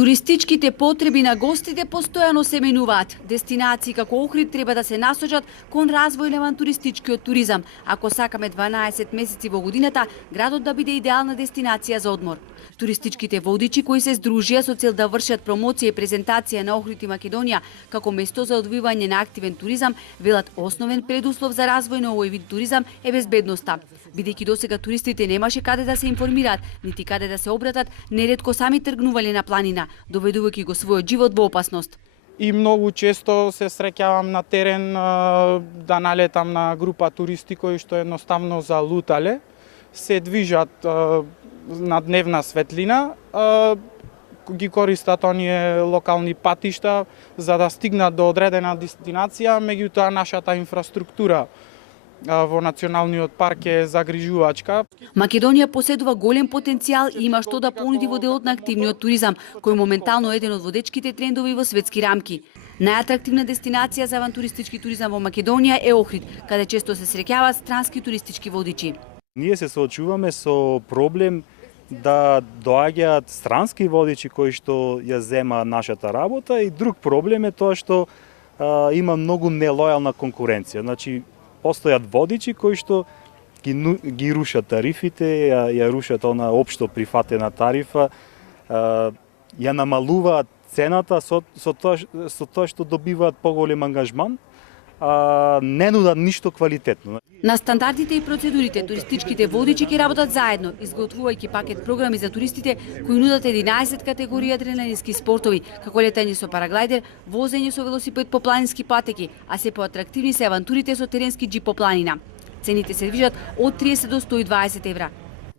Туристичките потреби на гостите постојано се менуваат. Дестинации како Охрид треба да се насочат кон развој на авантуристичкиот туризам, ако сакаме 12 месеци во годината градот да биде идеална дестинација за одмор. Туристичките водичи кои се здружија со цел да вршат промоција и презентација на Охрид и Македонија како место за одвивање на активен туризам, велат основен предуслов за развој на овој вид туризам е безбедноста. Бидејќи досега туристите немаше каде да се информираат, нити каде да се обратат, неретко сами тргнувале на планина, доведувајќи го својот живот во опасност. И многу често се среќавам на терен да налетам на група туристи кои што едноставно залутале, се движат на дневна светлина, ги користат оние локални патишта за да стигнат до одредена дестинација, меѓутоа нашата инфраструктура во националниот парк е загрижувачка. Македонија поседува голем потенцијал и има што да понуди во делот на активниот туризам, кој моментално е еден од водечките трендови во светски рамки. Најатрактивна дестинација за авантуристички туризам во Македонија е Охрид, каде често се среќаваат странски туристички водичи. Ние се соочуваме со проблем да доаѓаат странски водичи кои што ја зема нашата работа, и друг проблем е тоа што има многу нелојална конкуренција. Значи, постојат водичи кои што ги рушат тарифите, ја рушат она општо прифатена тарифа, ја намалуваат цената со тоа што добиваат поголем ангажман, не нудат ништо квалитетно. На стандардите и процедурите туристичките водичи ќе работат заедно, изготвувајќи пакет програми за туристите кои нудат 11 категории адреналински спортови, како летање со параглайдер, возење со велосипед по планински патеки, а се поатрактивни се авантурите со теренски џип по планина. Цените се движат од 30 до 120 евра.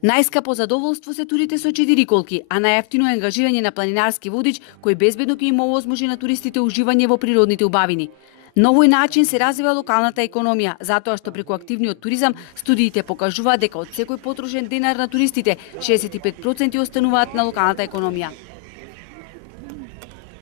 Најскапо задоволство се турите со 4 колки, а најевтино е ангажирање на планинарски водич кој безбедно ќе им овозможи на туристите уживање во природните убавини. На овој начин се развива локалната економија, затоа што преку активниот туризам студиите покажуваат дека од секој потрошен денар на туристите 65% остануваат на локалната економија.